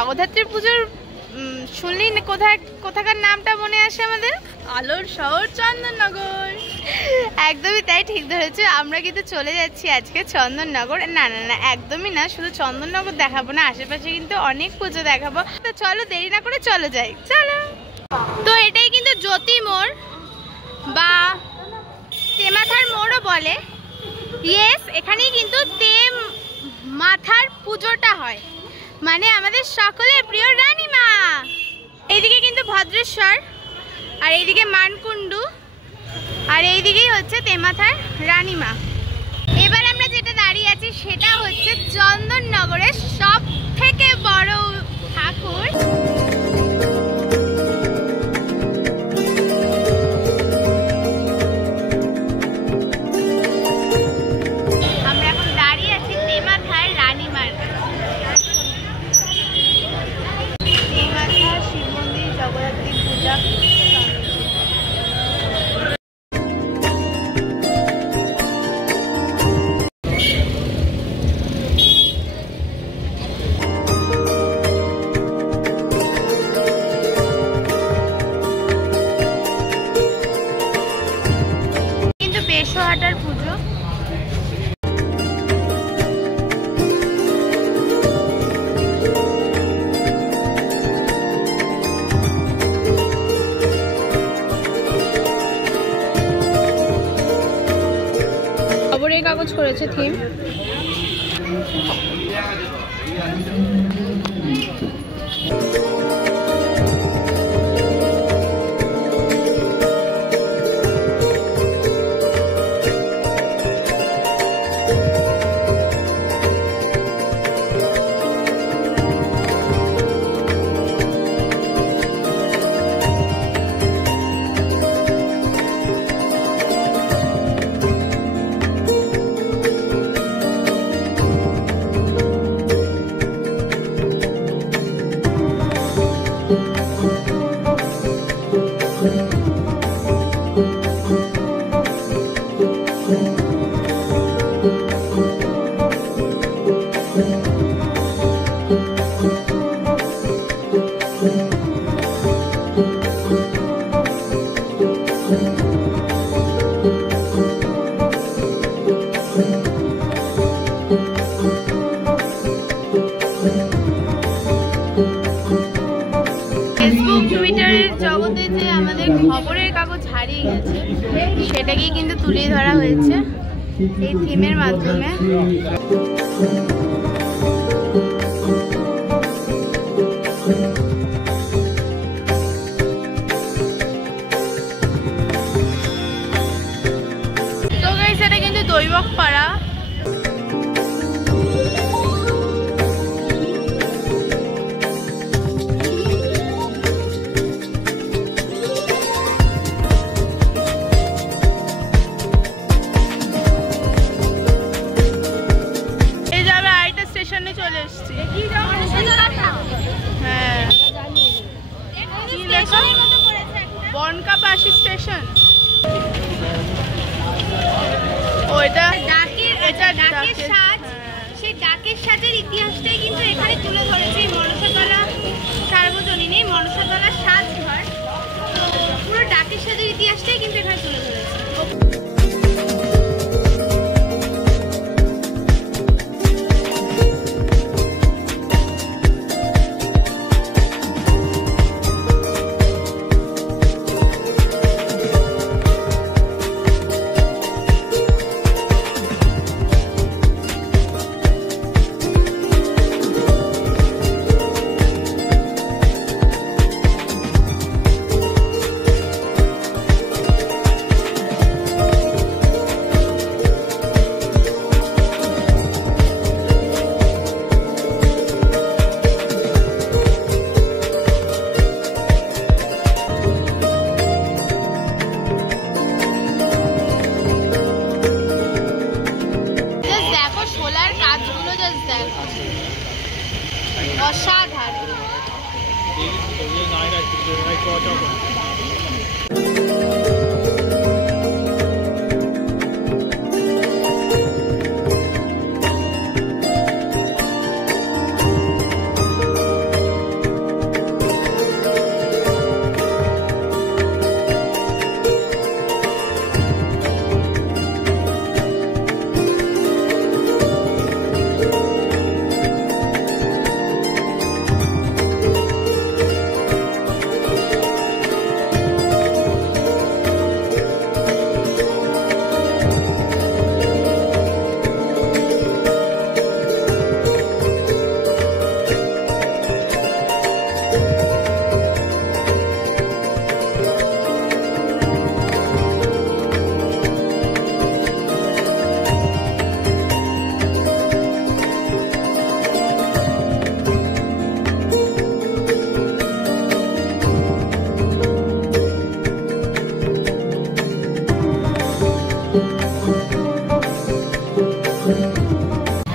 জগদ্ধাত্রী পুজোর শুনলেই কোথাকার নামটা মনে আসে আমাদের? আলোর শহর চন্দননগর। একদমই তাই, ঠিক ধরেছে। আমরা কিন্তু চলে যাচ্ছি আজকে চন্দননগর। না না না, একদমই না, শুধু চন্দননগর দেখাবো না, আশেপাশে কিন্তু অনেক পুজো দেখাবো। তো চলো দেরি না করে চলো যাই, চলো। তো এটাই কিন্তু জ্যোতি মোড় বা তেমাথার মোড়ও বলে। ইয়েস, এখানেই কিন্তু মাথার পুজোটা হয়, মানে আমাদের সকলের প্রিয় রানীমা। এইদিকে কিন্তু ভদ্রেশ্বর, আর এইদিকে মানকুণ্ডু, আর এইদিকেই হচ্ছে তেমাথার রানীমা। এবার আমরা যেটা দাঁড়িয়ে আছি সেটা হচ্ছে চন্দননগরের সব থেকে বড় ঠাকুর। বেশহাটার পুজো। খবরের কাগজ করেছে থিম। জগতে যে আমাদের খবরের কাগজ হারিয়ে গেছে সেটাকেই কিন্তু তুলে ধরা হয়েছে এই থিমের মাধ্যমে। তো গাইস, এটা কিন্তু দৈবক পাড়া। বনকাপাশি স্টেশন। ওইটা ডাকের সাজ, সেই ডাকের সাজের ইতিহাসটাই কিন্তু এখানে তুলে ধরেছে মনসাতলা সার্বজনীন মনসাতলার সাজ ঘর। তো পুরো ডাকের সাজের ইতিহাসটাই কিন্তু এখানে তুলে ধরেছে।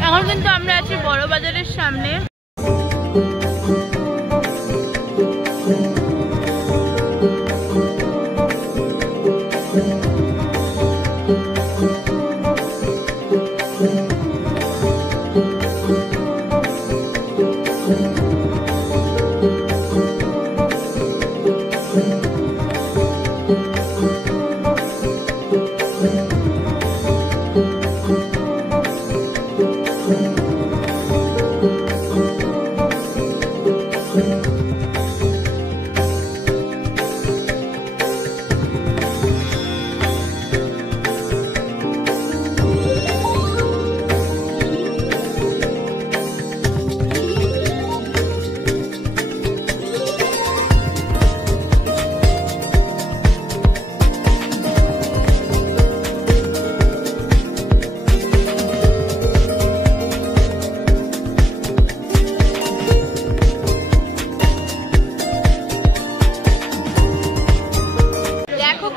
এখন কিন্তু আমরা আছি বড় বাজারের সামনে।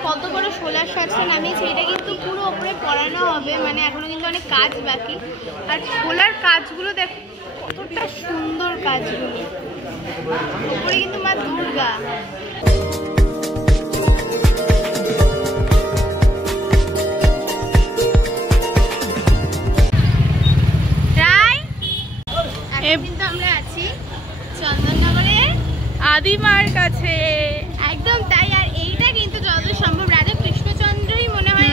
কত বড় সোলার সাজটা নামিয়েছে, এটা কিন্তু পুরো উপরে করানো হবে, মানে এখনো কিন্তু অনেক কাজ বাকি। আর সোলার কাজগুলো দেখো কতটা সুন্দর কাজগুলো, উপরে কিন্তু মা দুর্গা। কিন্তু আমরা আছি চন্দননগরে আদিমার কাছে, একদম তাই। আর এইটা কিন্তু যতদূর সম্ভব রাজা কৃষ্ণচন্দ্রই মনে হয়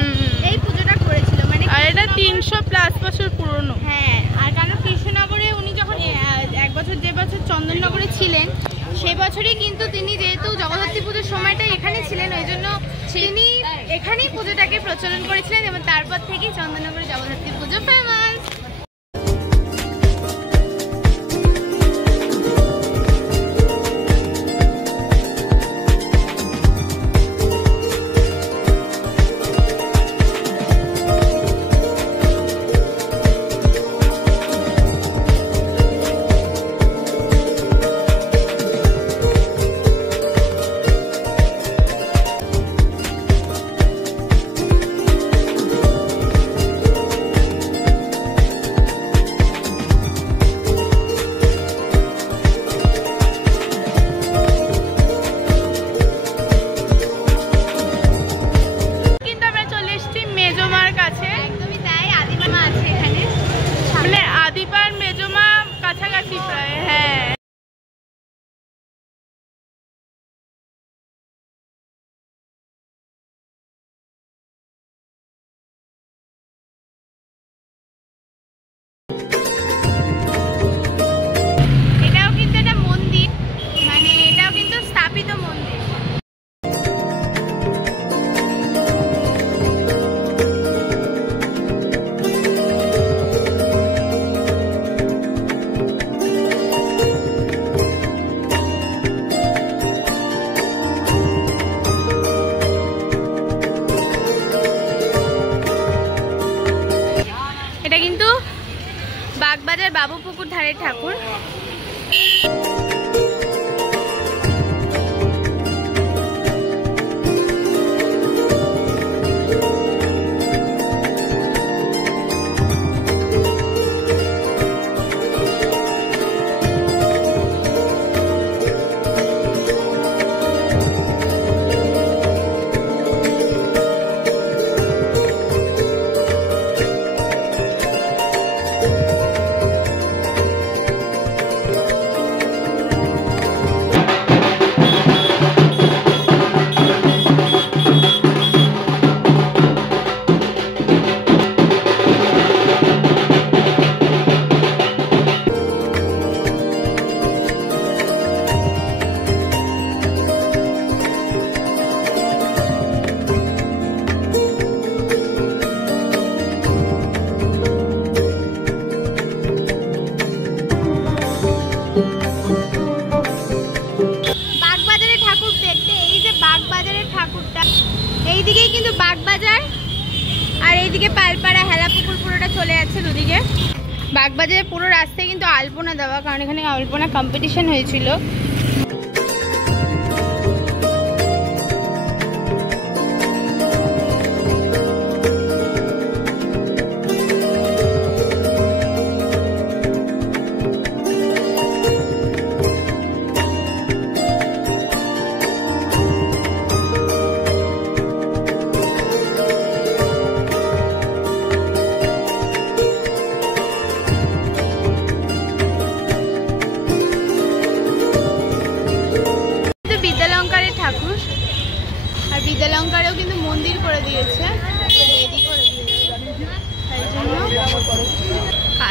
এই পুজোটা করেছিল, মানে আর এটা 300+ বছর পুরনো। হ্যাঁ, আর কারণ কৃষ্ণনগরে উনি যখন এক বছর যে বছর চন্দননগরে ছিলেন সেই বছরই কিন্তু তিনি যেহেতু জগদ্ধাত্রী পুজোর সময়টা এখানে ছিলেন, ওই জন্য তিনি এখানেই পুজোটাকে প্রচলন করেছিলেন এবং তারপর থেকেই চন্দননগরে জগদ্ধাত্রী পুজো ফেমাস। এটা কিন্তু বাগবাজার বাবুপুকুর ধারের ঠাকুর। এইদিকেই কিন্তু বাগবাজার আর এইদিকে পালপাড়া হেলাপুকুর পুরোটা চলে যাচ্ছে দুদিকে। বাগবাজারে পুরো রাস্তায় কিন্তু আলপনা দেওয়া, কারণ এখানে আলপনা কম্পিটিশন হয়েছিল।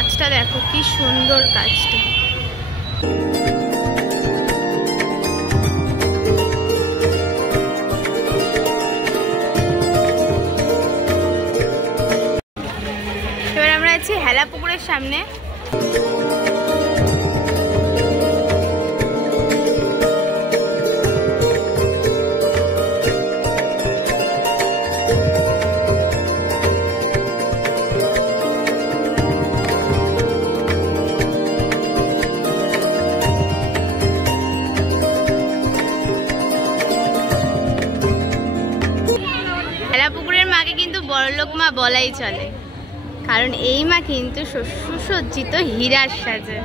কাজটা দেখো কি সুন্দর কাজটা। এবার আমরা আছি হেলা পুকুরের সামনে। পুকুরের মাকে কিন্তু বড়লোক মা বলাই চলে, কারণ এই মা কিন্তু সুসজ্জিত হীরার সাজে।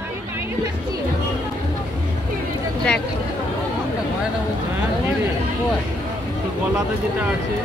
দেখো গলাতে যেটা আছে